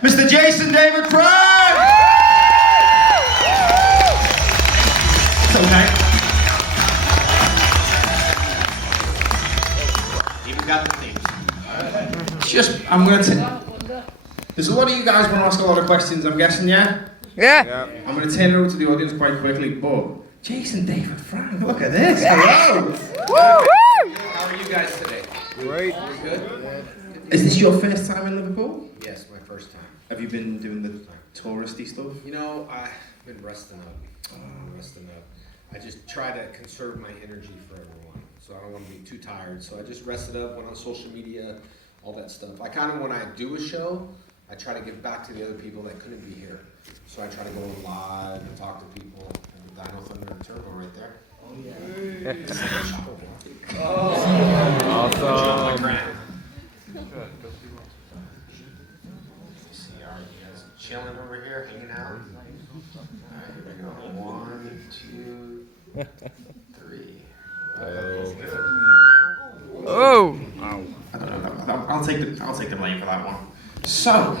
Mr. Jason David Frank! It's okay. Even got the themes. Just, I'm going to... There's a lot of you guys want to ask a lot of questions, I'm guessing, yeah? Yeah. I'm going to turn it over to the audience quite quickly, but... Jason David Frank, look at this. Hello! Woo! How are you guys today? Great. You good? Is this your first time in Liverpool? Yes, my first time. Have you been doing the touristy stuff? You know, I've been resting up. I just try to conserve my energy for everyone, so I don't want to be too tired. So I just rested up, went on social media, all that stuff. I kind of, when I do a show, I try to give back to the other people that couldn't be here. So I try to go on live and talk to people. And Dino Thunder and Turbo right there. Oh yeah. Awesome. See, are you guys chilling over here, hanging out? All right, here we go. 1, 2, 3. Oh. I don't know. I'll take the blame for that one. So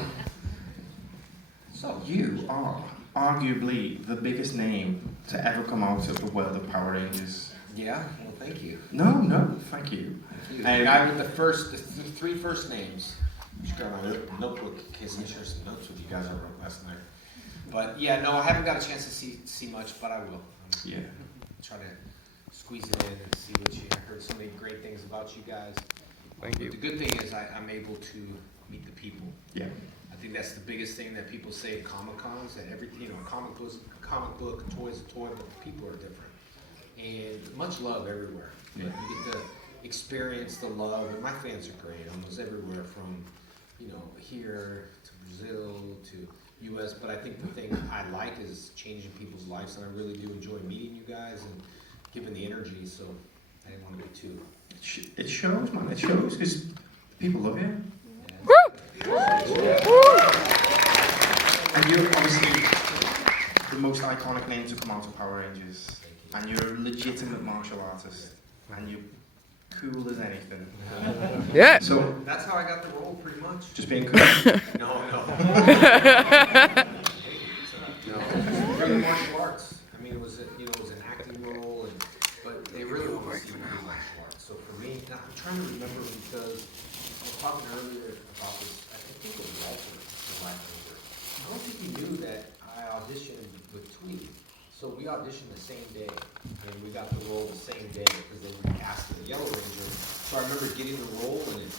you are arguably the biggest name to ever come out of the world of Power Rangers. Yeah, well, thank you. No, thank you. The guy with the three first names. I'm just grabbing my notebook in case I share some notes with you guys I wrote last night. But yeah, no, I haven't got a chance to see much, but I will. Yeah. Try to squeeze it in and see what you. I heard so many great things about you guys. Thank you. The good thing is I'm able to meet the people. Yeah. I think that's the biggest thing that people say at Comic Cons, that a comic book, a toy's a toy, but the people are different. And much love everywhere. Yeah. You get to experience the love, and my fans are great, almost everywhere from, here to Brazil to US, but I think the thing I like is changing people's lives, and I really do enjoy meeting you guys and giving the energy, so I didn't want to be too... It shows, man. It shows because people love you. And you're obviously the most iconic name to come out of Power Rangers. And you're a legitimate martial artist. And you're cool as anything. Yeah. So, That's how I got the role, pretty much. just being cool. No. Really martial arts. I mean, it was an acting role, but they really want to see me do martial arts. So for me, now I'm trying to remember because I was talking earlier about this. I think it was Walter, the Black Ranger. I don't think he knew that I auditioned with Tweet. So we auditioned the same day, and we got the role the same day because they recasted the Yellow Ranger. So I remember getting the role, and it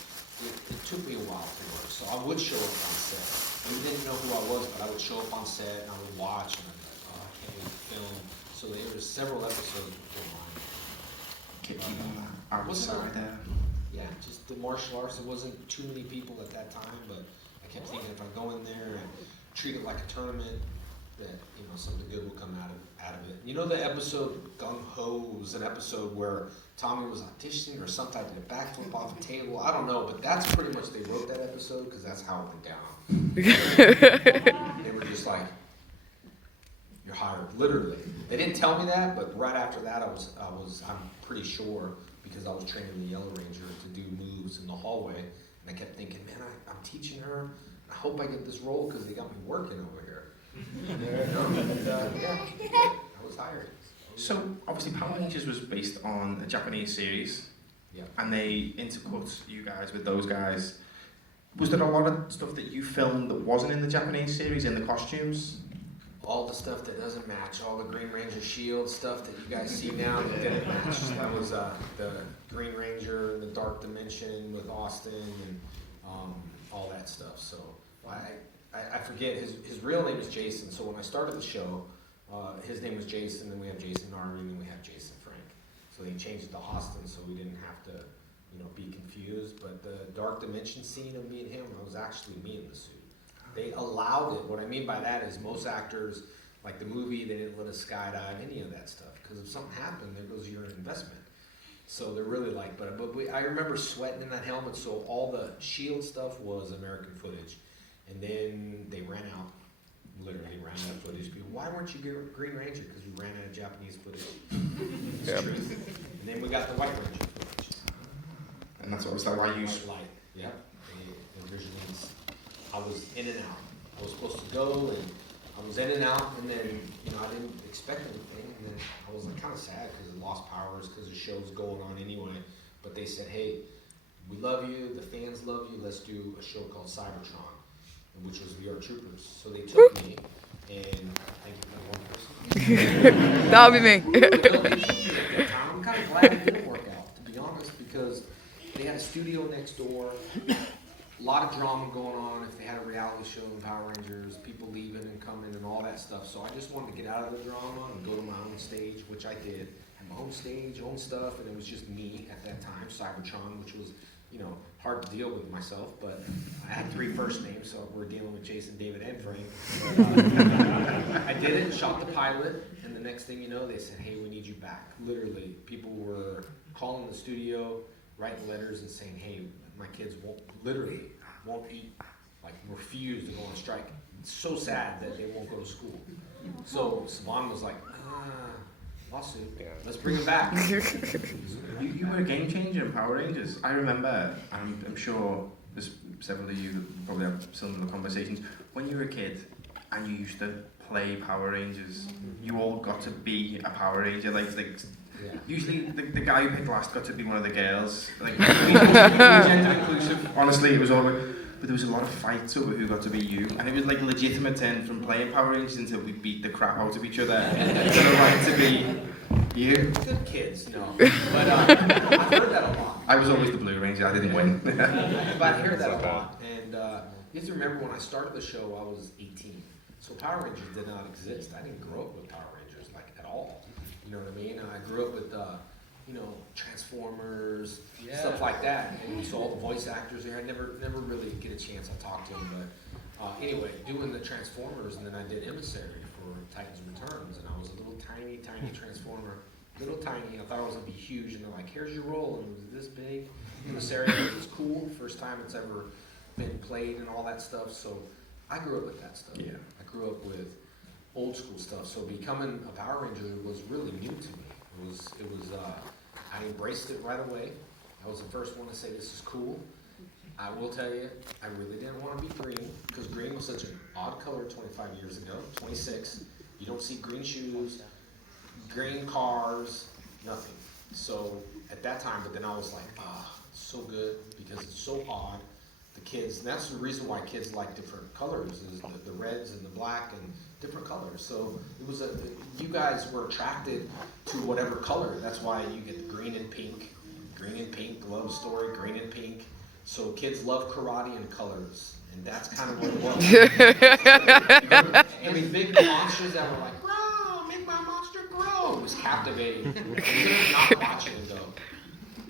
took me a while to work. So I would show up on set. You didn't know who I was, but I would show up on set, and I would watch, and I'd be like, oh, I can't wait to film. So there was several episodes before mine. Keeping that outside there. Yeah, just the martial arts. There wasn't too many people at that time, but I kept thinking if I go in there and treat it like a tournament, that something good will come out of it. You know the episode Gung Ho was an episode where Tommy was auditioning or something, did a backflip off a table. I don't know, but that's pretty much they wrote that episode because that's how it went down. They were just like, "You're hired," literally. They didn't tell me that, but right after that, I'm pretty sure because I was training the Yellow Ranger to do moves in the hallway, and I kept thinking, man, I'm teaching her. I hope I get this role because they got me working over here. I was hired. So, obviously, Power Rangers was based on a Japanese series. Yeah. And they intercut you guys with those guys. Was there a lot of stuff that you filmed that wasn't in the Japanese series, in the costumes? All the stuff that doesn't match, all the Green Ranger shield stuff that you guys see now that didn't match. That was the Green Ranger in the Dark Dimension with Austin and all that stuff. So I forget, his real name is Jason. So when I started the show, his name was Jason, then we have Jason Army, and then we have Jason Frank. So they changed it to Austin so we didn't have to be confused. But the Dark Dimension scene of me and him, I was actually me in the suit. They allowed it. What I mean by that is most actors, like the movie, they didn't let us skydive, any of that stuff. Because if something happened, there goes your investment. So they're really like, I remember sweating in that helmet, so all the shield stuff was American footage. And then they ran out, literally ran out of footage. People, why weren't you Green Ranger? Because we ran out of Japanese footage. It's Yep. true. And then we got the White Ranger footage. And that's what was like why you... White light, yeah. They originally I was in and out. I was supposed to go, and I was in and out, and then, I didn't expect anything, and then I was like kind of sad because it lost powers, because the show's going on anyway. But they said, hey, we love you, the fans love you, let's do a show called Cybertron, which was VR Troopers. So they took me, and thank you for that one person. That'll be me. I'm kind of glad it didn't work out, to be honest, because they had a studio next door, a lot of drama going on. If they had a reality show in Power Rangers, people leaving and coming and all that stuff. So I just wanted to get out of the drama and go to my own stage, which I did. Had my own stage, own stuff, and it was just me at that time, Cybertron, which was, hard to deal with myself, but I had 3 first names, so we're dealing with Jason, David, and Frank. But, I did it, shot the pilot, and the next thing you know, they said, hey, we need you back. Literally, people were calling the studio, writing letters and saying, hey, my kids won't eat, like refuse to go on strike. It's so sad that they won't go to school. So Saban was like, lawsuit, let's bring them back. You were a game changer in Power Rangers. I remember, I'm sure there's several of you that probably have similar conversations. When you were a kid and you used to play Power Rangers, you all got to be a Power Ranger. Usually the guy who picked last got to be one of the girls. Gender inclusive. Honestly, it was all. But there was a lot of fights over who got to be you, and it was like a legitimate turn from playing Power Rangers until we beat the crap out of each other to the right to be you. Good kids, no. But I've heard that a lot. I was always the Blue Ranger. I didn't win. But I hear that a lot, and you have to remember when I started the show, I was 18, so Power Rangers did not exist. I didn't grow up with Power Rangers at all. You know what I mean? I grew up with Transformers, stuff like that, and you saw all the voice actors there. I never really get a chance to talk to them, but anyway, doing the Transformers, and then I did Emissary for Titans Returns, and I was a little tiny Transformer, little tiny. I thought I was gonna be huge, and they're like, "Here's your role," and it was this big. Emissary was cool, first time it's ever been played, and all that stuff. So I grew up with that stuff. Yeah. I grew up with old school stuff. So becoming a Power Ranger was really new to me. It was. I embraced it right away. I was the first one to say this is cool. I will tell you, I really didn't want to be green because green was such an odd color 25 years ago, 26. You don't see green shoes, green cars, nothing. So at that time, but then I was like, so good because it's so odd. The kids, and that's the reason why kids like different colors is the reds and the black and different colors. So it was you guys were attracted to whatever color. That's why you get the green and pink, love story, green and pink. So kids love karate and colors, and that's kind of what it was. I mean, big monsters that were like, "Grow, make my monster grow." It was captivating. We couldn't not watch it though.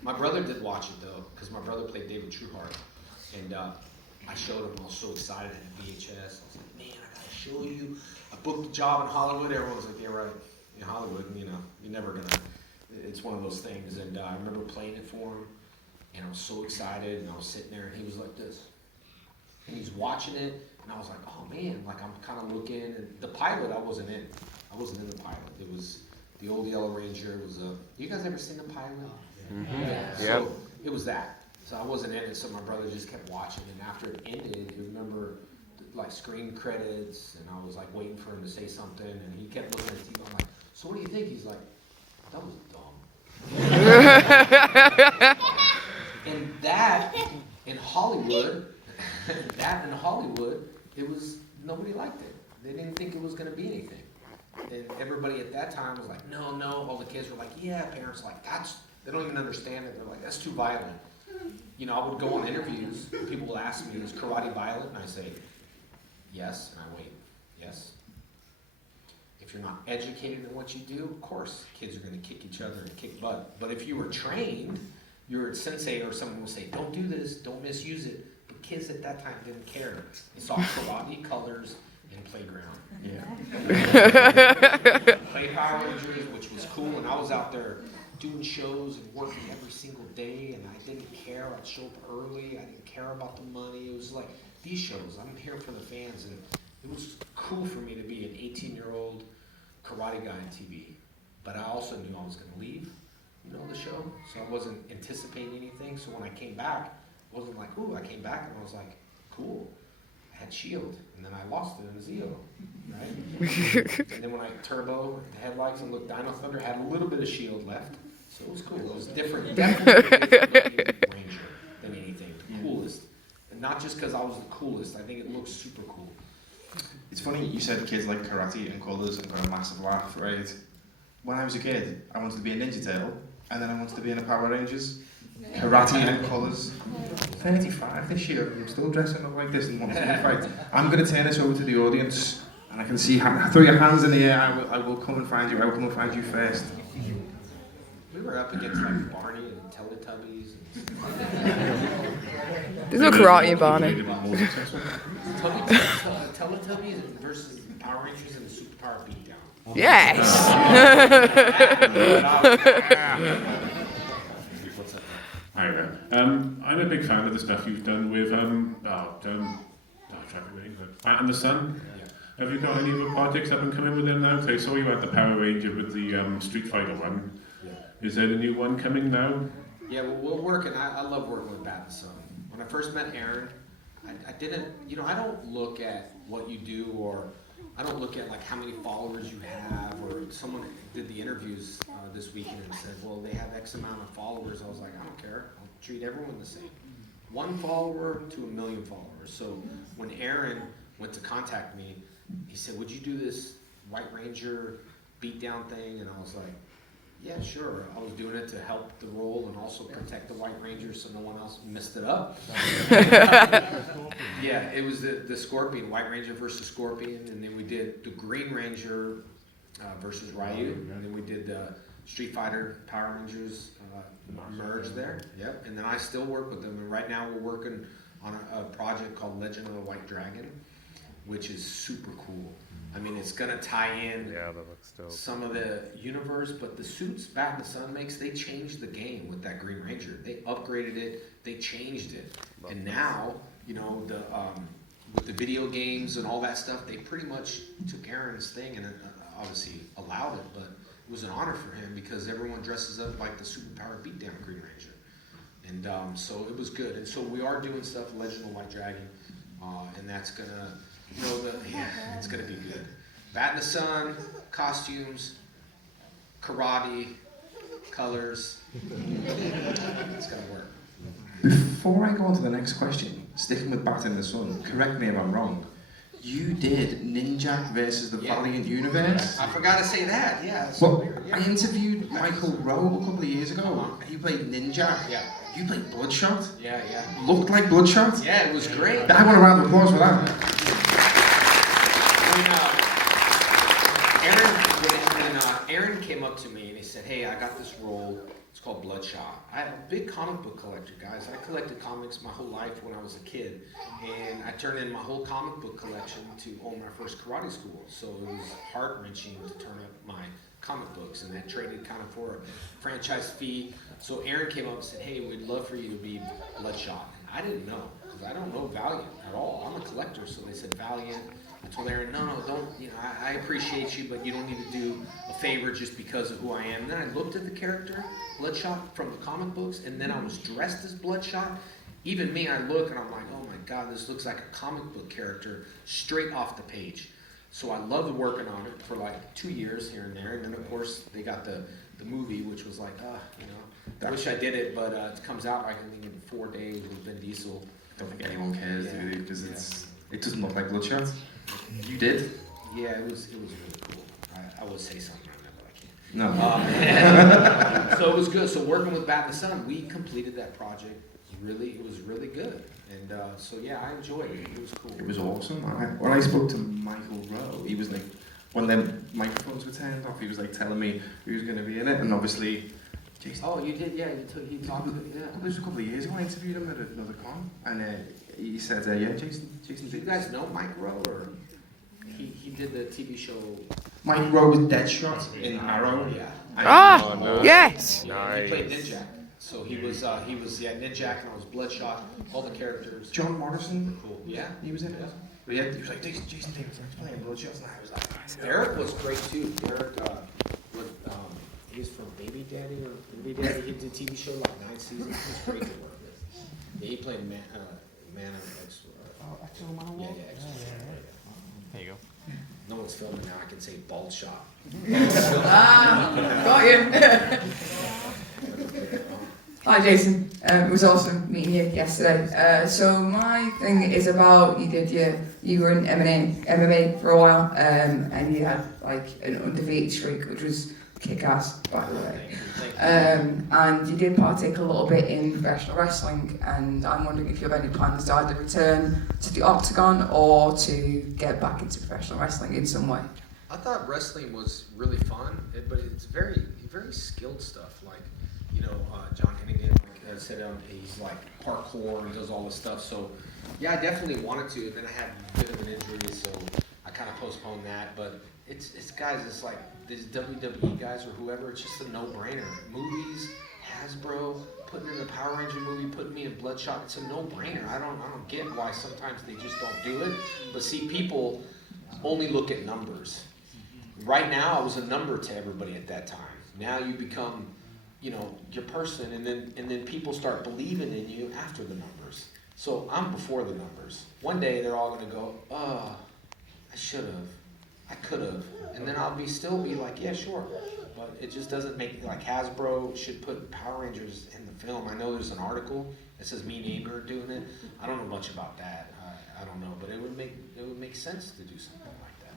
My brother did watch it though, because my brother played David Trueheart, and I showed him. I was so excited at VHS. I was like, "Man, I gotta show you." I booked a job in Hollywood. Everyone was like, "Yeah, right." In Hollywood, you're never gonna. It's one of those things, and I remember playing it for him, and I was so excited, and I was sitting there, and he was like this, and he's watching it, and I was like, "Oh man!" Like I'm kind of looking, and the pilot I wasn't in. I wasn't in the pilot. It was the old Yellow Ranger. It was You guys ever seen the pilot? Mm-hmm. Yeah. Yep. So it was that. So I wasn't in it, so my brother just kept watching, and after it ended, you remember like screen credits, and I was like waiting for him to say something, and he kept looking at the TV. I'm like, "So what do you think?" He's like, "That was dumb." And that in Hollywood, it was, nobody liked it. They didn't think it was going to be anything. And everybody at that time was like, no. All the kids were like, yeah. Parents were like, they don't even understand it. They're like, that's too violent. I would go on interviews, and people would ask me, is karate violent? And I say, yes. And I wait, yes. If you're not educated in what you do, of course, kids are going to kick each other and kick butt. But if you were trained, your sensei or someone will say, don't do this, don't misuse it. But kids at that time didn't care. They saw karate, colors, and playground. Yeah. Play Power Rangers, which was cool, and I was out there doing shows and working every single day, and I didn't care. I'd show up early. I didn't care about the money. It was like, these shows, I'm here for the fans, and it was cool for me to be an 18-year-old karate guy on TV. But I also knew I was going to leave, the show, so I wasn't anticipating anything. So when I came back, it wasn't like, ooh, I came back, and I was like, cool. had shield, and then I lost it in Zeo, right? And then when I turbo the headlights and looked Dino Thunder, had a little bit of shield left, so it was cool. It was different, definitely different Ranger than anything. The coolest, and not just because I was the coolest. I think it looks super cool. It's funny you said kids like karate and colours and got a massive laugh, right? When I was a kid, I wanted to be a Ninja Turtle, and then I wanted to be in a Power Rangers. Karate and colours. 35 this year, I'm still dressing up like this and wanting to fight. I'm going to turn this over to the audience, and I can see, throw your hands in the air, I will come and find you, I will come and find you first. We were up against like Barney and Teletubbies. There's no karate in Barney. Teletubbies versus Power Rangers and the Superpower Beatdown. Yes! Hi there. I'm a big fan of the stuff you've done with Bat and the Sun. Have you got any other projects up and coming with them now? 'Cause I saw you at the Power Ranger with the Street Fighter one. Is there a new one coming now? Yeah, well, we're working. I love working with Bat and Sun. When I first met Aaron, I didn't, I don't look at what you do, or I don't look at like how many followers you have, or someone did the interviews this weekend and said, well, they have X amount of followers. I was like, I don't care. I'll treat everyone the same. 1 follower to 1 million followers. So when Aaron went to contact me, he said, would you do this White Ranger beatdown thing? And I was like, yeah, sure. I was doing it to help the role and also protect the White Ranger so no one else messed it up. Yeah, it was the Scorpion, White Ranger versus Scorpion, and then we did the Green Ranger versus Ryu, and then we did the Street Fighter Power Rangers merge there. Yep, and then I still work with them, and right now we're working on a project called Legend of the White Dragon, which is super cool. I mean, it's gonna tie in some of the universe, but the suits Bat and the Sun makes, they changed the game with that Green Ranger. They upgraded it, they changed it, and now, with the video games and all that stuff, they pretty much took Aaron's thing and obviously allowed it, but it was an honor for him because everyone dresses up like the superpower beatdown Green Ranger, and so it was good. And so we are doing stuff, Legend of the White Dragon, and that's gonna. It's gonna be good. Bat in the Sun, costumes, karate, colors. It's gonna work. Before I go on to the next question, sticking with Bat in the Sun, correct me if I'm wrong, you did Ninja versus the Valiant Universe? I forgot to say that, yeah. Well, weird. Yeah. I interviewed Michael Rowe a couple of years ago. He played Ninja. Yeah. You played Bloodshot. Yeah. Looked like Bloodshot. Yeah, it was great. I want a round of applause for that. When Aaron came up to me and he said, hey, I got this role, it's called Bloodshot. I'm a big comic book collector, guys. I collected comics my whole life when I was a kid, and I turned in my whole comic book collection to own my first karate school, so it was heart-wrenching to turn up my comic books, and that traded kind of for a franchise fee. So Aaron came up and said, hey, we'd love for you to be Bloodshot. And I didn't know, because I don't know Valiant at all. I'm a collector, so they said Valiant. I told Aaron, no, don't, I appreciate you, but you don't need to do a favor just because of who I am. And then I looked at the character, Bloodshot, from the comic books, and then I was dressed as Bloodshot. Even me, I look and I'm like, oh my God, this looks like a comic book character straight off the page. So I loved working on it for like 2 years here and there. And then of course they got the movie, which was like, I wish I did it, but it comes out like I think in 4 days with Vin Diesel. I don't think anyone cares, do they? Because it doesn't look like Bloodshot. You did? Yeah, it was really cool. I would say something right now, but I can't. No. So it was good. So working with Bat and the Sun, we completed that project. It was really good. And so yeah, I enjoyed it. It was cool. It was awesome. When I spoke to Michael Rowe, he was like, when the microphones were turned off, he was like telling me who was going to be in it, and obviously Jason. Oh, you did? Yeah, he talked to me. Yeah. It was a couple of years ago. I interviewed him at another con, and he said, "Yeah, Jason." Do you guys know Mike Rowe, or he did the TV show? Mike Rowe was Deadshot in Arrow. Yeah. Yes. Yeah, he played Ninjak. So he was Ninjak, and I was Bloodshot. All the characters. John Morrison. Cool. Yeah. He was in it. But yeah, he was like Jason David Frank's playing Bloodshot, and I was like, Derek was great too. Derek he was from Baby Daddy. He did a TV show like 9 seasons. He was great to work with. Yeah, he played Man of X. Yeah, There you go. no one's filming now. I can say bald shot. Got you. Hi Jason, it was awesome meeting you yesterday. So my thing is about you were in MMA for a while, and you had like an undefeated streak, which was kick-ass, by the way. And you did partake a little bit in professional wrestling, and I'm wondering if you have any plans to either return to the octagon or to get back into professional wrestling in some way. I thought wrestling was really fun, but it's very skilled stuff. Like, John Hennigan, like I said, he's like parkour and does all this stuff. So, yeah, I definitely wanted to, and then I had a bit of an injury, so I kind of postponed that. But it's guys, it's like these WWE guys or whoever. It's just a no-brainer. Movies, Hasbro, putting in a Power Ranger movie, putting me in Bloodshot. It's a no-brainer. I don't get why sometimes they just don't do it. But see, people only look at numbers. Right now, I was a number to everybody at that time. Now you become, your person, and then people start believing in you after the numbers. So I'm before the numbers. One day they're all gonna go, oh, I should have, I could have, and then I'll still be like, yeah, sure. But it just doesn't make, like Hasbro should put Power Rangers in the film. I know there's an article that says me and Amy are doing it. I don't know much about that. I don't know, but it would make sense to do something like that.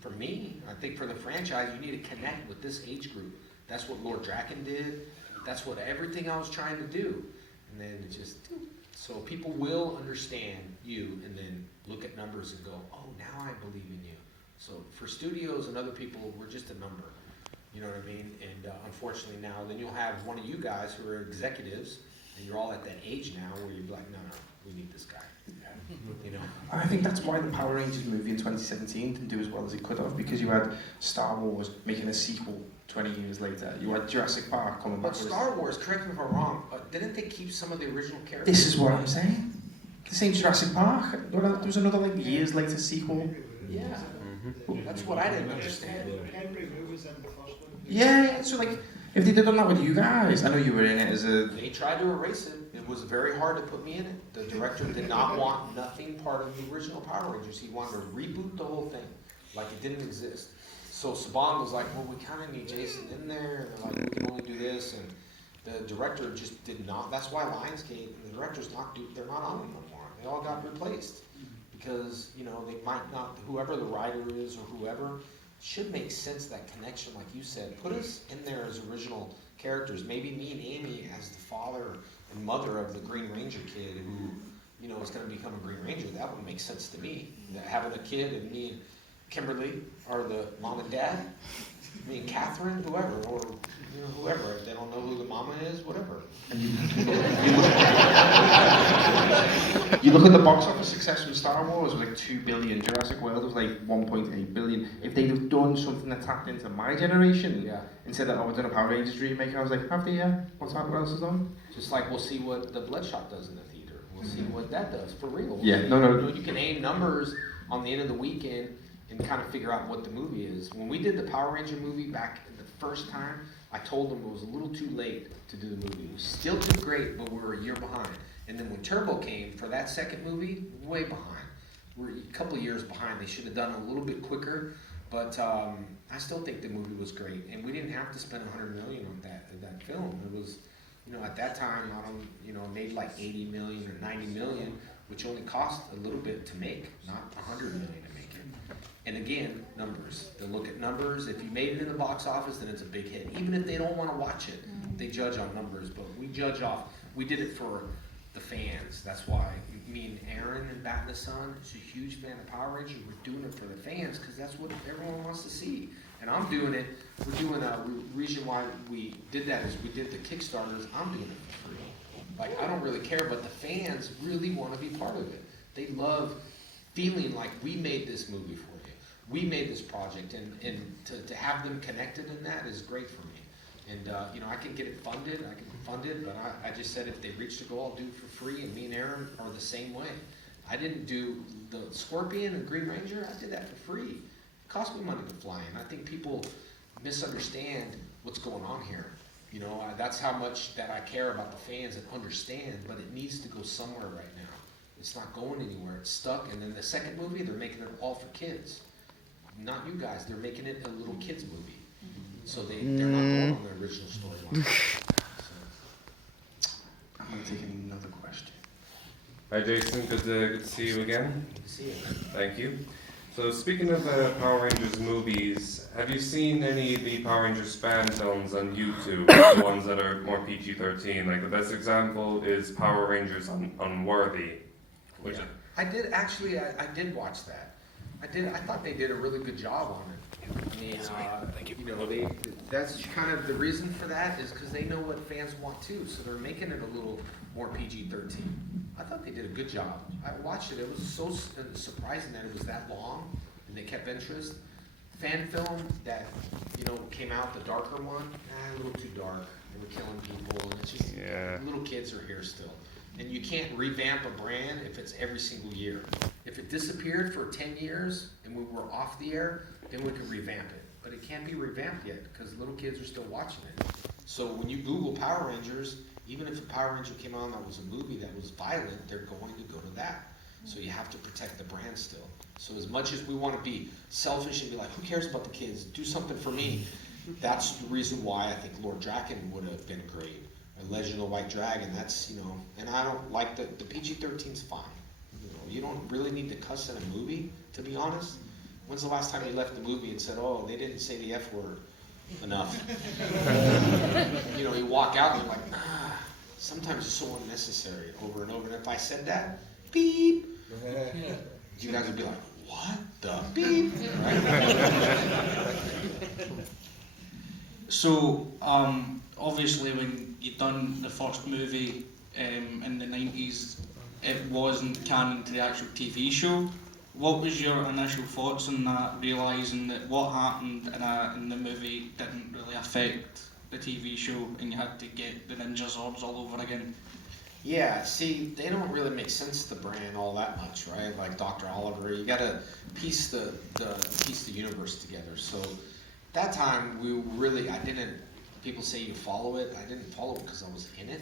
For me, I think for the franchise, you need to connect with this age group. That's what Lord Draken did. That's what everything I was trying to do. And then it just, so people will understand you and then look at numbers and go, oh, now I believe in you. So for studios and other people, we're just a number. You know what I mean? And unfortunately now, then you'll have one of you guys who are executives, and you're all at that age now where you're like, no, we need this guy. And I think that's why the Power Rangers movie in 2017 didn't do as well as it could have, because you had Star Wars making a sequel 20 years later. You had Jurassic Park coming back. But Star Wars, correct me if I'm wrong, didn't they keep some of the original characters? This is what I'm saying. The same Jurassic Park. There was another years later sequel. Yeah. That's what I didn't understand. Yeah, so if they'd done that with you guys, I know you were in it as a... They tried to erase it. It was very hard to put me in it. The director did not want nothing part of the original Power Rangers. He wanted to reboot the whole thing, like it didn't exist. So Saban was like, well, we kind of need Jason in there, and they're like, we can only do this, and the director just did not. That's why Lionsgate and the directors they're not on them no more. They all got replaced because they might not. Whoever the writer is or whoever should make sense, that connection, like you said. Put us in there as original characters. Maybe me and Amy as the father and mother of the Green Ranger kid who, is going to become a Green Ranger. That would make sense to me. Having a kid and me and Kimberly are the mom and dad. Me and Catherine, whoever, or whoever. If they don't know who the mama is, whatever. And you look at the box office success from Star Wars, it was like 2 billion. Jurassic World was like 1.8 billion. If they'd have done something that tapped into my generation, and said that, we're doing a Power Rangers remake, I was like, have they, what else is on? Just like we'll see what the Bloodshot does in the theater. We'll see what that does, for real. Yeah, no. You can aim numbers on the end of the weekend and kind of figure out what the movie is. When we did the Power Ranger movie back the first time, I told them it was a little too late to do the movie. We still did great, but we were a year behind. And then when Turbo came for that second movie, way behind. We're a couple of years behind. They should have done it a little bit quicker, but I still think the movie was great. And we didn't have to spend $100 million on that film. It was, at that time, made like 80 million or 90 million, which only cost a little bit to make, not 100 million to make it. And again, numbers. They'll look at numbers. If you made it in the box office, then it's a big hit. Even if they don't want to watch it, they judge on numbers. But we judge off, we did it for the fans. That's why me and Aaron and Bat in the Sun is a huge fan of Power Rangers. We're doing it for the fans because that's what everyone wants to see. And I'm doing it. We're doing the reason why we did that is we did the Kickstarters. I'm doing it for free. Like, I don't really care, but the fans really want to be part of it. They love feeling like we made this movie for you. We made this project, and to have them connected in that is great for me. And, I can get it funded, but I just said if they reach the goal, I'll do it for free, and me and Aaron are the same way. I didn't do the Scorpion and Green Ranger, I did that for free. It cost me money to fly in. I think people misunderstand what's going on here. That's how much that I care about the fans and understand, but it needs to go somewhere right now. It's not going anywhere. It's stuck. And then the second movie, they're making it all for kids. Not you guys. They're making it a little kids movie. So they're not going on the original storyline. So. I'm going to take another question. Hi Jason, good to see you again. Good to see you. Thank you. So speaking of Power Rangers movies, have you seen any of the Power Rangers fan films on YouTube, the ones that are more PG-13? Like the best example is Power Rangers Unworthy. Which Yeah. I did actually. I did watch that. I thought they did a really good job on it. I mean, you know, that's kind of the reason for that is because they know what fans want too. So they're making it a little more PG-13. I thought they did a good job. I watched it. It was so surprising that it was that long, and they kept interest. Fan film that came out, the darker one, a little too dark. They were killing people, and it's just little kids are here still. And you can't revamp a brand if it's every single year. If it disappeared for 10 years and we were off the air, then we could revamp it. But it can't be revamped yet because little kids are still watching it. So when you Google Power Rangers, even if a Power Ranger came on that was a movie that was violent, they're going to go to that. So you have to protect the brand still. So as much as we want to be selfish and be like, who cares about the kids? Do something for me. That's the reason why I think Lord Draken would have been great. Legend of the White Dragon, that's, and I don't like the PG-13's fine. You don't really need to cuss in a movie, to be honest. When's the last time you left the movie and said, oh, they didn't say the F word enough? You walk out and you're like, sometimes it's so unnecessary over and over. And if I said that, beep, you guys would be like, what the beep? Right? So, obviously when you done the first movie in the 90s, it wasn't canon to the actual TV show. What was your initial thoughts on that, realising that what happened in the movie didn't really affect the TV show and you had to get the Ninja Zords all over again? Yeah, see, they don't really make sense to the brand all that much, right? Like Dr. Oliver, you gotta piece the universe together. So that time people say you follow it. I didn't follow it because I was in it.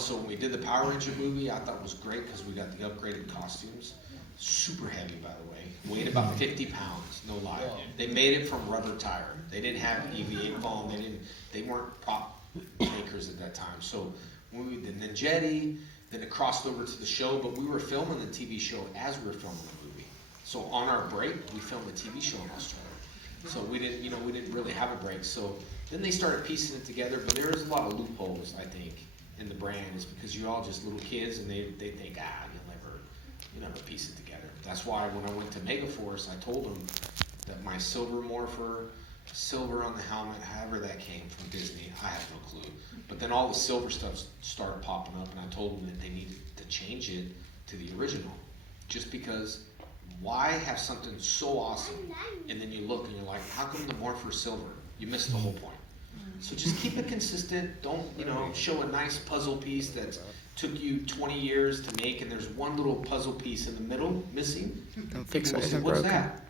So when we did the Power Ranger movie, I thought it was great because we got the upgraded costumes. Super heavy, by the way. Weighed about 50 pounds, no lie. They made it from rubber tire. They didn't have EVA foam. They weren't prop makers at that time. So when we did Ninjetti, then it crossed over to the show, but we were filming the TV show as we were filming the movie. So on our break, we filmed the TV show in Australia. So we didn't really have a break. So then they started piecing it together, but there is a lot of loopholes, I think, in the brand. Is because you're all just little kids and they think, you'll never piece it together. That's why when I went to Megaforce, I told them that my silver morpher, silver on the helmet, however that came from Disney, I have no clue. But then all the silver stuff started popping up, and I told them that they needed to change it to the original. Just because, why have something so awesome, and then you look and you're like, how come the morpher's silver? You missed the whole point. So just keep it consistent. Don't, show a nice puzzle piece that took you 20 years to make, and there's one little puzzle piece in the middle missing. Don't fix People it, say, isn't what's broken. that?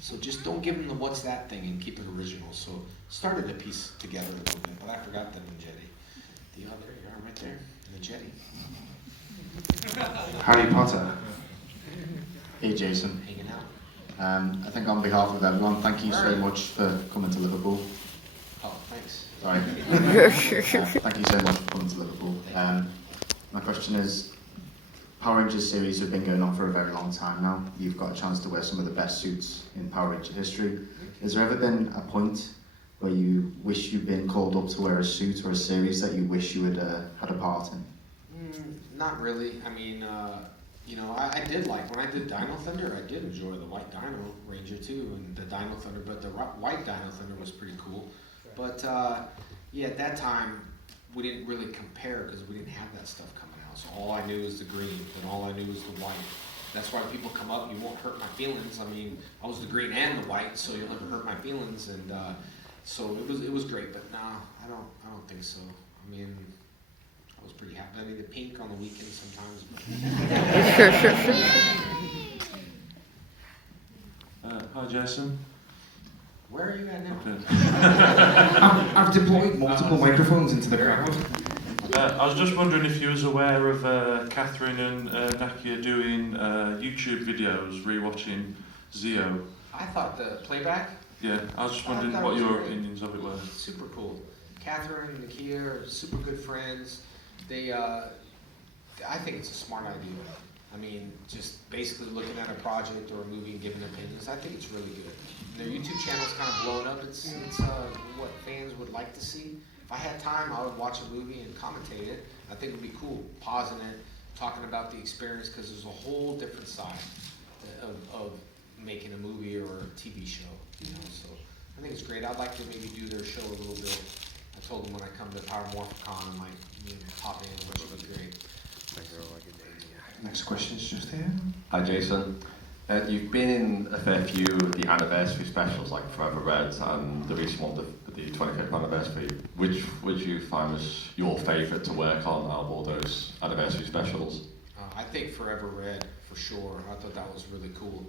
So just don't give them the what's that thing and keep it original. So started to piece together a little bit, but I forgot the Ninjetti. The other, you are right there, Ninjetti. Harry Potter. Hey Jason. Hanging out. I think on behalf of everyone, thank you so much for coming to Liverpool. Oh, thanks. Sorry. Thank you so much for coming to Liverpool. My question is, Power Rangers series have been going on for a very long time now. You've got a chance to wear some of the best suits in Power Ranger history. Has there ever been a point where you wish you'd been called up to wear a suit or a series that you wish you had had a part in? Not really. I mean, I did like, when I did Dino Thunder, I did enjoy the White Dino Ranger too, and the Dino Thunder, but the White Dino Thunder was pretty cool. But at that time, we didn't really compare because we didn't have that stuff coming out. So all I knew was the green, and all I knew was the white. That's why people come up, you won't hurt my feelings. I mean, I was the green and the white, so you'll never hurt my feelings. And so it was great, but no, I don't think so. I mean, I was pretty happy. I mean, the pink on the weekend sometimes. Hi Jason. Where are you at now? I've deployed multiple microphones into the crowd. I was just wondering if you was aware of Catherine and Nakia doing YouTube videos rewatching Zio. I thought the playback, Yeah, I was just wondering that what was your great. opinions of it were. super cool. Catherine and Nakia are super good friends. They, I think it's a smart idea. I mean, just basically looking at a project or a movie and giving opinions, I think it's really good. Their YouTube channel's kind of blown up. It's what fans would like to see. If I had time, I would watch a movie and commentate it. I think it would be cool, pausing it, talking about the experience, because there's a whole different side of making a movie or a TV show. You know, so I think it's great. I'd like to maybe do their show a little bit. I told them when I come to Power Morphicon, I might pop in, which would be great. Next question's just here. Hi Jason. You've been in a fair few of the anniversary specials like Forever Red and the recent one, the 25th anniversary. Which would you find was your favourite to work on out of all those anniversary specials? I think Forever Red, for sure. I thought that was really cool.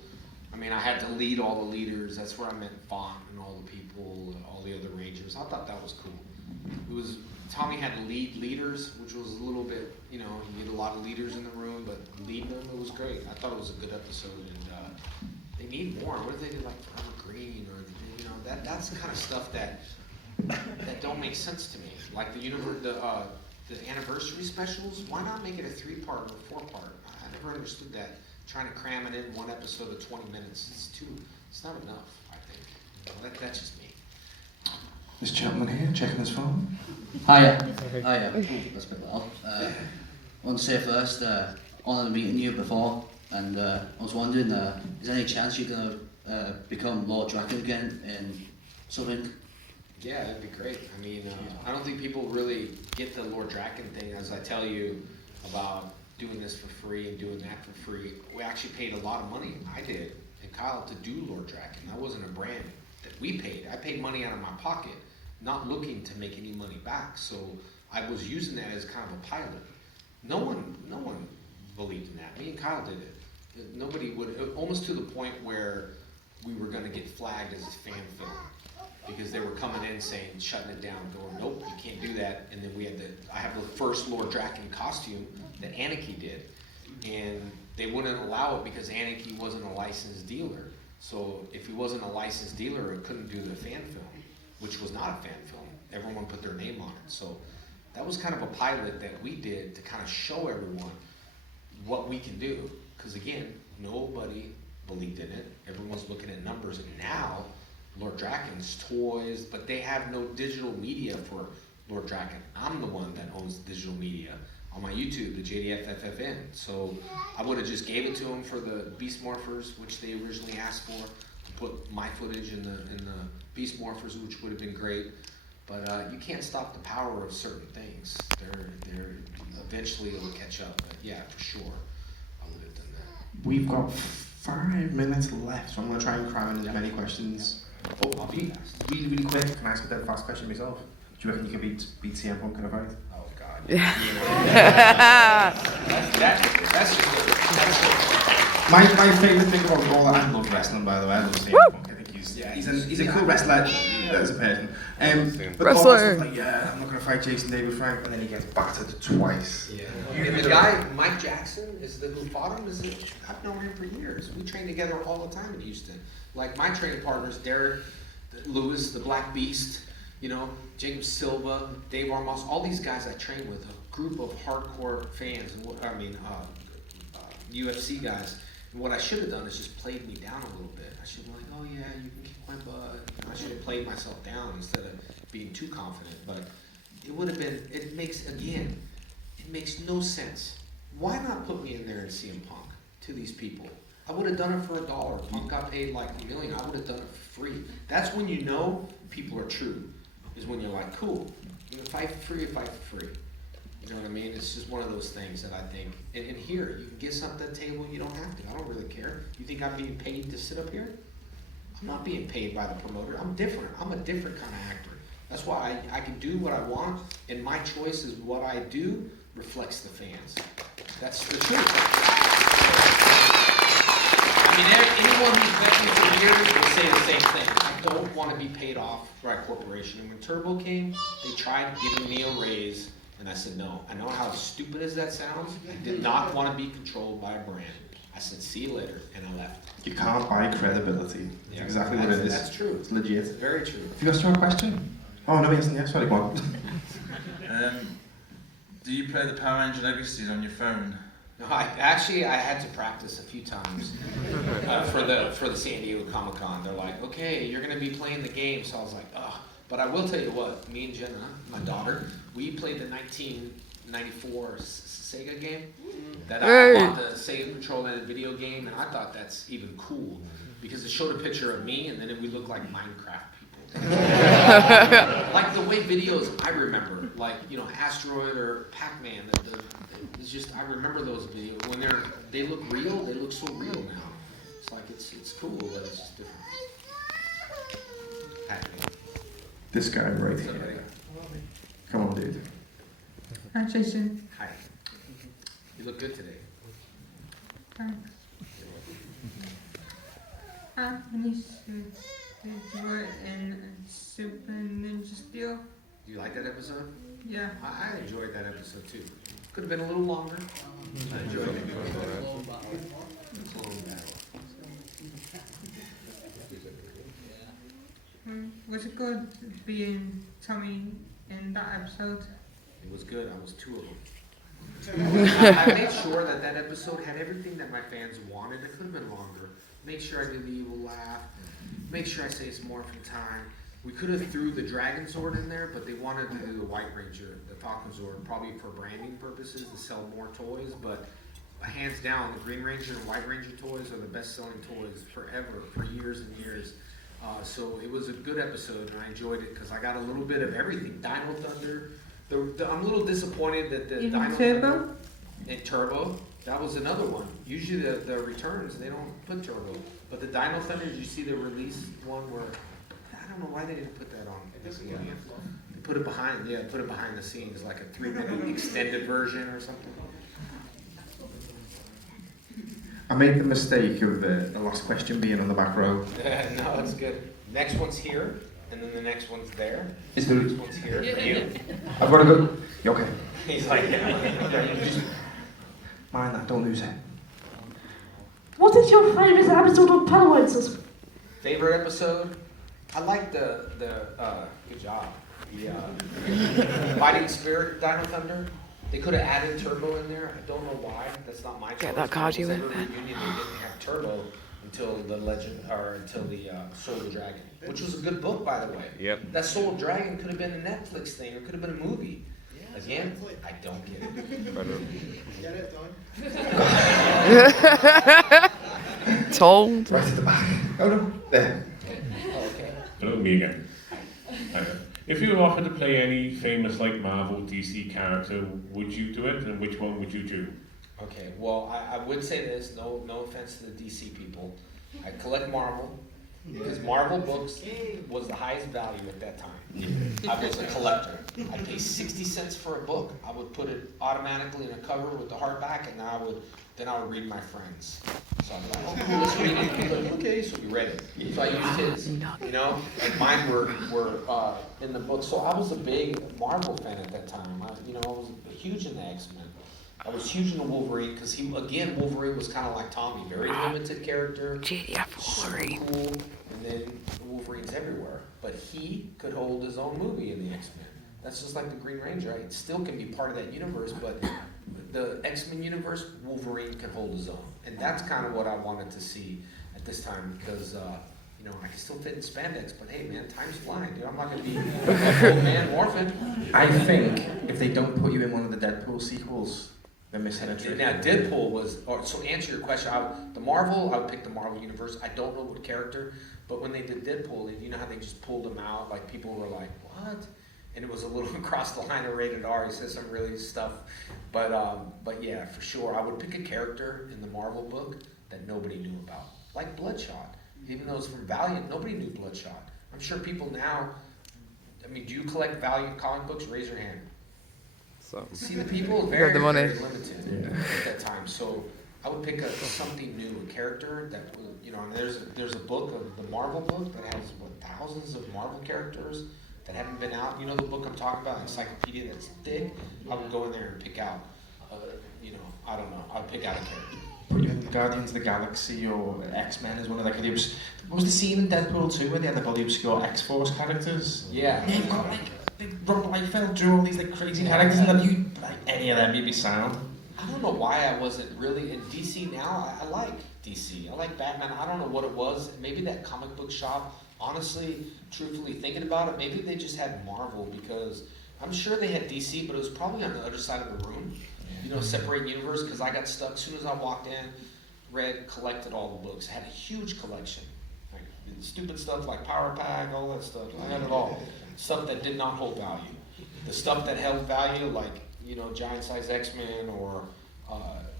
I mean, I had to lead all the leaders. That's where I met Font and all the people, and all the other Rangers. I thought that was cool. It was, Tommy had to lead leaders, which was a little bit, you know, you get a lot of leaders in the room, but leading them, it was great. I thought it was a good episode, and they need more. What if they did like Forever Green, or, you know, that's the kind of stuff that don't make sense to me. Like the anniversary specials, why not make it a 3-part or 4-part? I never understood that. Trying to cram it in one episode of 20 minutes, it's not enough, I think. You know, that's just me. This gentleman here, checking his phone. Hiya. That's a bit loud. I want to say first, honoured meeting you before, and I was wondering, is there any chance you're going to become Lord Draken again in something? Yeah, that'd be great. I mean, I don't think people really get the Lord Draken thing, as I tell you about doing this for free and doing that for free. We actually paid a lot of money, I did, and Kyle, to do Lord Draken. That wasn't a brand that we paid. I paid money out of my pocket, not looking to make any money back. So I was using that as kind of a pilot. No one believed in that. Me and Kyle did it. Nobody would, almost to the point where we were gonna get flagged as a fan film, because they were coming in saying, shutting it down, going, nope, you can't do that. And then I have the first Lord Draken costume that Anarchy did. And they wouldn't allow it because Anarchy wasn't a licensed dealer. So if he wasn't a licensed dealer, it couldn't do the fan film, which was not a fan film. Everyone put their name on it. So that was kind of a pilot that we did to kind of show everyone what we can do. Because again, nobody believed in it. Everyone's looking at numbers. And now, Lord Draken's toys, but they have no digital media for Lord Draken. I'm the one that owns digital media on my YouTube, the JDFFFN. So I would have just gave it to them for the Beast Morphers, which they originally asked for. Put my footage in the Beast Morphers, which would have been great. But you can't stop the power of certain things. They're eventually it'll catch up. But yeah, for sure, I would have done that. We've got 5 minutes left, so I'm going to try and cram in as many questions. Oh, I'll be fast. Really quick. Can I ask a dead fast question myself? Do you reckon you can beat CM Punk in a fight? Oh God. That's my favourite thing about all that. I love wrestling, by the way. I love CM Punk. I think he's a cool wrestler as a person. But Wrestler. Like, yeah, I'm not going to fight Jason David Frank, and then he gets battered twice. Yeah. And the guy, Mike Jackson, who fought him. I've known him for years. We train together all the time in Houston. Like my training partners, Derek Lewis, the Black Beast, you know, Jacob Silva, Dave Armas, all these guys I train with, a group of hardcore fans, UFC guys. And what I should have done is just played me down a little bit. I should have been like, oh yeah, you can kick my butt. You know, I should have played myself down instead of being too confident. But it would have been, it makes no sense. Why not put me in there and CM Punk to these people? I would have done it for $1. Punk got paid like $1 million. I would have done it for free. That's when you know people are true. Is when you're like, cool. You know, fight for free or fight for free. You know what I mean? It's just one of those things that I think. And here, you can get something at the table. You don't have to. I don't really care. You think I'm being paid to sit up here? I'm not being paid by the promoter. I'm different. I'm a different kind of actor. That's why I can do what I want, and my choice is what I do reflects the fans. That's the truth. I mean, anyone who's met me for years will say the same thing. I don't want to be paid off by a corporation. And when Turbo came, they tried giving me a raise, And I said, no. I know how stupid as that sounds. I did not want to be controlled by a brand. I said, see you later, and I left. You can't buy credibility. That's exactly what it is. That's true. It's legit. Very true. Have you got a question? Oh, no, yes, yeah, sorry, go on. Do you play the Power Ranger Legacies on your phone? No, I had to practice a few times for the San Diego Comic-Con. They're like, okay, you're going to be playing the game. So I was like, oh. But I will tell you what, me and Jenna, my daughter, we played the 1994 Sega game. That I bought the Sega Control and video game, and I thought that's even cool because it showed a picture of me, and then we looked like Minecraft people. Like the way videos I remember, like Asteroid or Pac-Man. It's just I remember those videos when they look real. They look so real now. It's like it's cool, but it's just different. Pac-Man. This guy right here. Come on, dude. Hi, Jason. Hi. You look good today. Thanks. When you said that you were in Super Ninja Steel. Do you like that episode? Yeah. I enjoyed that episode too. Could have been a little longer. I enjoyed it. It's a little bad. Was it good being Tommy in that episode? It was good. I was two of them. I made sure that episode had everything that my fans wanted. It could have been longer. Make sure I do the evil laugh. Make sure I say some more from time. We could have threw the Dragon Sword in there, but they wanted to do the White Ranger, the Falcon Sword, probably for branding purposes to sell more toys. But hands down, the Green Ranger and White Ranger toys are the best-selling toys forever, for years and years. So it was a good episode, and I enjoyed it because I got a little bit of everything. Dino Thunder. I'm a little disappointed that the Dino Thunder and Turbo. That was another one. Usually the returns, they don't put Turbo. But the Dino Thunder, did you see the release one where, I don't know why they didn't put that on. They put it behind the scenes, like a 3-minute extended version or something. I made the mistake of the last question being on the back row. No, it's good. Next one's here, and then the next one's there. Is there? Next one's here for you. I've got to go. You okay? He's like, yeah. Mind that, don't lose it. What is your favourite episode of Power Rangers? Favorite episode? I like the good job. The Fighting Spirit Dino Thunder. They could have added Turbo in there. I don't know why. That's not my choice. Get that card you with Reunion, they didn't have Turbo until the Soul of the Dragon, which was a good book, by the way. Yep. That Soul of the Dragon could have been a Netflix thing, or could have been a movie. Again, I don't get it. Get it, Don? Told. Right at the back. Oh no, there. Okay. Hello, me again. If you were offered to play any famous Marvel, DC character, would you do it, and which one would you do? Okay, well, I would say this, no offense to the DC people. I collect Marvel, because Marvel books was the highest value at that time. I was a collector. I'd pay 60 cents for a book. I would put it automatically in a cover with the hardback, and I would read my friends. So I'd be like, oh, cool, let's read it. He'd be like, okay, so we read it. So I used his, and mine were in the book. So I was a big Marvel fan at that time. I was huge in the X-Men. I was huge in the Wolverine because Wolverine was kind of like Tommy, very limited character, Wolverine. super cool, and then Wolverine's everywhere. But he could hold his own movie in the X-Men. That's just like the Green Ranger. It still can be part of that universe, but the X-Men universe, Wolverine can hold his own, and that's kind of what I wanted to see at this time because I can still fit in spandex, but hey, man, time's flying, dude. I'm not gonna be an old man morphin'. I think if they don't put you in one of the Deadpool sequels, they're missing a trick. Now, Deadpool was. So answer your question. I would pick the Marvel universe. I don't know what character, but when they did Deadpool, you know how they just pulled him out? Like people were like, what? And it was a little across the line of rated R. He said some really stuff, but yeah, for sure, I would pick a character in the Marvel book that nobody knew about, like Bloodshot. Even though it's from Valiant, nobody knew Bloodshot. I'm sure people now. I mean, do you collect Valiant comic books? Raise your hand. So. See, the people very, very limited at that time. So I would pick something new, a character that and there's a book, the Marvel book, that has thousands of Marvel characters. that haven't been out. You know the book I'm talking about, encyclopedia that's thick. I would go in there and pick out, I don't know. I'd pick out a character. Put you in Guardians of the Galaxy or X-Men as one of like the what was the scene in Deadpool 2 where they had like all the obscure X-Force characters? Yeah. Yeah, you've got like Rob Liefeld drew all these like crazy characters and then you like any of them you'd be sound. I don't know why I wasn't really in DC now. I like DC. I like Batman. I don't know what it was. Maybe that comic book shop. Honestly, truthfully thinking about it, maybe they just had Marvel because I'm sure they had DC, but it was probably on the other side of the room. Separate universe, because I got stuck as soon as I walked in, collected all the books, had a huge collection. Like, stupid stuff like Power Pack, all that stuff. I had it all. Stuff that did not hold value. The stuff that held value, like, Giant Size X-Men or,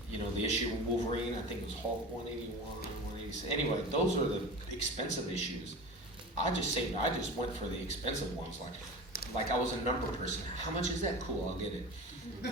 the issue of Wolverine, I think it was Hulk 181, 186. Anyway, those are the expensive issues. I just went for the expensive ones. Like I was a number person. How much is that? Cool, I'll get it.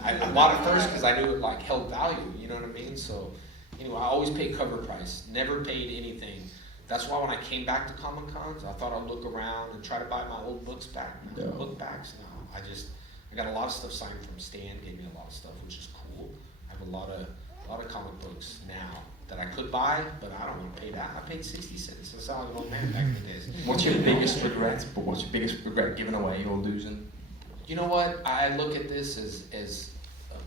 I bought it first because I knew it held value, you know what I mean? So anyway, I always paid cover price, never paid anything. That's why when I came back to Comic Cons, I thought I'd look around and try to buy my old books back, book backs. No, I got a lot of stuff signed from Stan, gave me a lot of stuff, which is cool. I have a lot of comic books now that I could buy, but I don't want to pay that. I paid 60 cents. That's how I was an old man back in the days. What's your biggest regret? But what's your biggest regret giving away or losing? You know what? I look at this as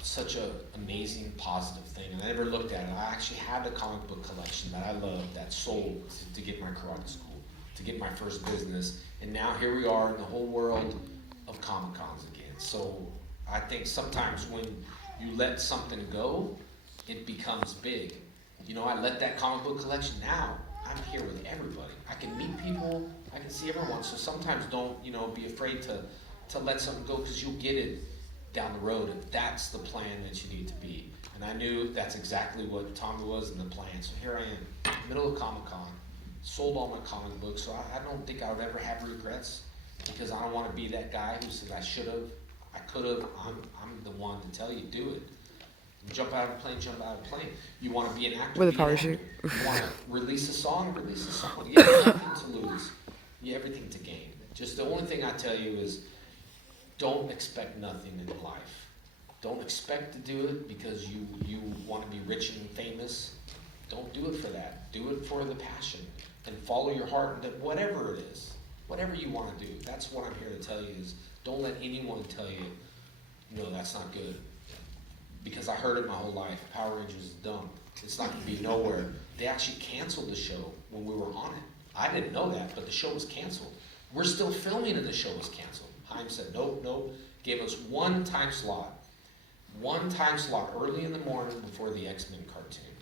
such an amazing, positive thing, and I never looked at it. I actually had a comic book collection that I loved that sold to get my karate school, to get my first business, and now here we are in the whole world of Comic Cons again. So I think sometimes when you let something go, it becomes big. I let that comic book collection. Now I'm here with everybody. I can meet people. I can see everyone. So sometimes don't be afraid to let something go because you'll get it down the road if that's the plan that you need to be. And I knew that's exactly what Tommy was in the plan. So here I am, middle of Comic Con, sold all my comic books. So I don't think I would ever have regrets because I don't want to be that guy who said I should have, I could have. I'm the one to tell you do it. Jump out of a plane, jump out of a plane. You want to be an actor, With a be an parachute. actor. You want to release a song, release a song. You have nothing to lose. You have everything to gain. Just the only thing I tell you is don't expect nothing in life. Don't expect to do it because you want to be rich and famous. Don't do it for that. Do it for the passion and follow your heart and whatever it is, whatever you want to do. That's what I'm here to tell you is don't let anyone tell you, no, that's not good. Because I heard it my whole life. Power Rangers is dumb. It's not going to be nowhere. They actually canceled the show when we were on it. I didn't know that, but the show was canceled. We're still filming and the show was canceled. Haim said, nope. Gave us one time slot early in the morning before the X-Men cartoon.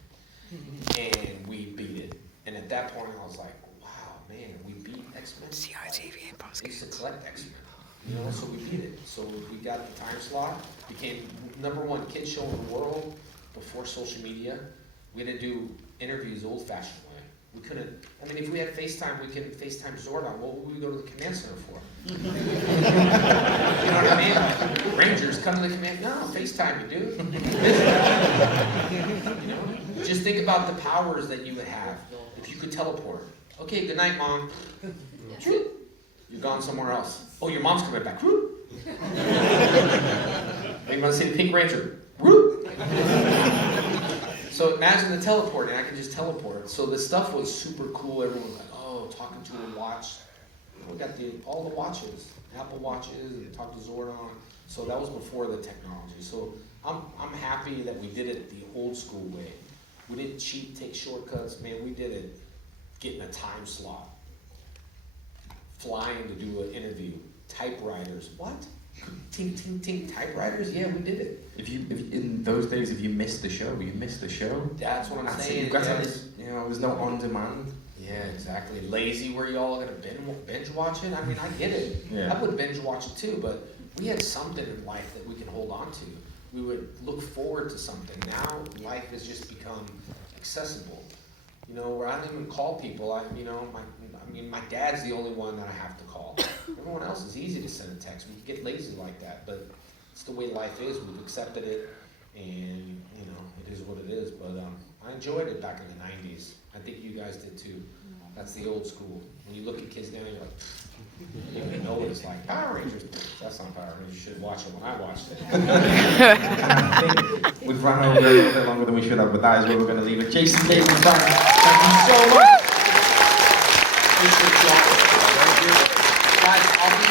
And we beat it. And at that point, I was like, wow, man, we beat X-Men. CITV and I used to collect X-Men. So we beat it. So we got the time slot, became #1 kid show in the world before social media. We had to do interviews old-fashioned way. We couldn't, if we had FaceTime, we couldn't FaceTime Zordon. What would we go to the command center for? You know what I mean? Rangers come to the command, no, FaceTime you, dude. Just think about the powers that you would have if you could teleport. Okay, good night, Mom. You're gone somewhere else. Oh, your mom's coming back. You want to see the Pink Ranger? So imagine the teleporting. I could just teleport. So the stuff was super cool. Everyone was like, oh, talking to a watch. We got all the watches, Apple Watches, and talked to Zordon. So that was before the technology. So I'm happy that we did it the old school way. We didn't cheat, take shortcuts. Man, we did it getting a time slot. Flying to do an interview. Typewriters. What? Tink, tink, tink. Typewriters? Yeah, we did it. If in those days, if you missed the show, you missed the show. That's what I'm saying. There's no on demand. Yeah, exactly. Lazy where y'all are gonna binge watch it. I mean, I get it. Yeah. I would binge watch it too, but we had something in life that we can hold on to. We would look forward to something. Now life has just become accessible. Where I don't even call people. My dad's the only one that I have to call. Everyone else is easy to send a text. We get lazy like that, but it's the way life is. We've accepted it, and it is what it is. But I enjoyed it back in the '90s. I think you guys did too. That's the old school. When you look at kids now, you're like, You don't even know what it's like. Power Rangers. That's not Power Rangers. You should watch it when I watched it. I think we've run over a little bit longer than we should have, but that is where we're going to leave it. Jason Davis, thank you so much. Guys, I'll be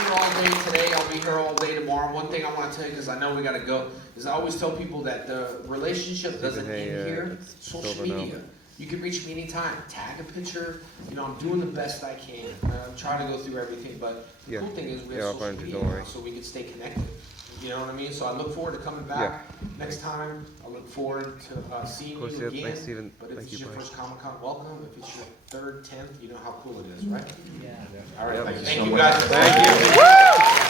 here all day today. I'll be here all day tomorrow. One thing I want to tell you, because I know we got to go, is I always tell people that the relationship doesn't end here. Social media. You can reach me anytime. Tag a picture. You know, I'm doing the best I can. I'm trying to go through everything, but the cool thing is we have social media now, so we can stay connected. You know what I mean? So I look forward to coming back next time. I look forward to seeing you again. Thanks, Stephen. But if Thank it's you, your bye. first Comic-Con, welcome. If it's your third, 10th, you know how cool it is, right? All right, Thank thank you so you much. guys. Thank you.